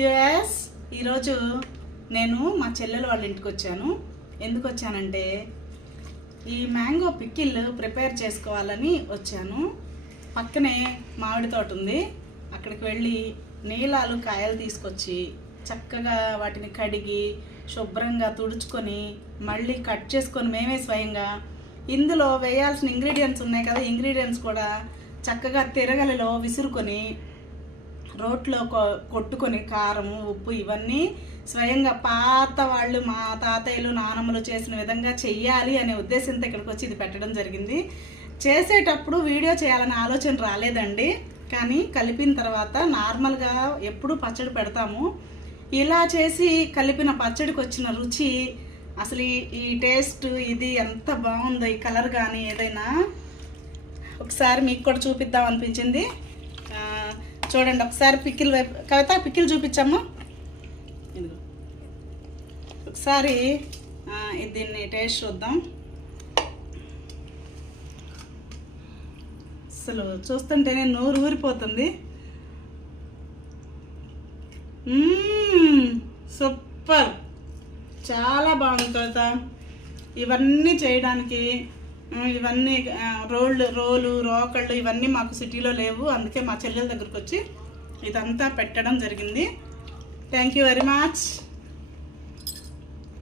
US ఈరోజు నేను మా చెల్లెలు వాళ్ళ ఇంటికి వచ్చాను. ఎందుకు వచ్చానంటే ఈ మ్యాంగో పికిల్ ప్రిపేర్ చేసుకోవాలని వచ్చాను. పక్కనే మామిడి తోట ఉంది. అక్కడికి వెళ్ళి నీలాలు కాయలు తీసుకొచ్చి చక్కగా వాటిని కడిగి శుభ్రంగా తుడుచుకొని మళ్ళీ కట్ చేసుకొని మేమే స్వయంగా ఇందులో వేయాల్సిన ఇంగ్రీడియంట్స్ ఉన్నాయి కదా, ఇంగ్రీడియంట్స్ కూడా చక్కగా తిరగలిలో విసురుకొని రోట్లో కొట్టుకొని కారం ఉప్పు ఇవన్నీ స్వయంగా పాత వాళ్ళు మా తాతయ్యలు నానమ్మలు చేసిన విధంగా చెయ్యాలి అనే ఉద్దేశంతో ఇక్కడికి వచ్చి ఇది పెట్టడం జరిగింది. చేసేటప్పుడు వీడియో చేయాలనే ఆలోచన రాలేదండి, కానీ కలిపిన తర్వాత నార్మల్గా ఎప్పుడు పచ్చడి పెడతాము, ఇలా చేసి కలిపిన పచ్చడికి వచ్చిన రుచి అసలు ఈ టేస్ట్ ఇది ఎంత బాగుందో, ఈ కలర్ కానీ ఏదైనా ఒకసారి మీకు కూడా చూపిద్దాం అనిపించింది. చూడండి ఒకసారి పికిల్ వైపు కవిత పికిల్ చూపించమ్మా. ఇదిగో ఒకసారి దీన్ని టేస్ట్ చూద్దాం. అసలు చూస్తుంటేనే నోరు ఊరిపోతుంది. సూపర్, చాలా బాగుంది కవిత. ఇవన్నీ చేయడానికి ఇవన్నీ రోకళ్ళు ఇవన్నీ మాకు సిటీలో లేవు, అందుకే మా చెల్లెల దగ్గరకు వచ్చి ఇదంతా పెట్టడం జరిగింది. Thank you very much.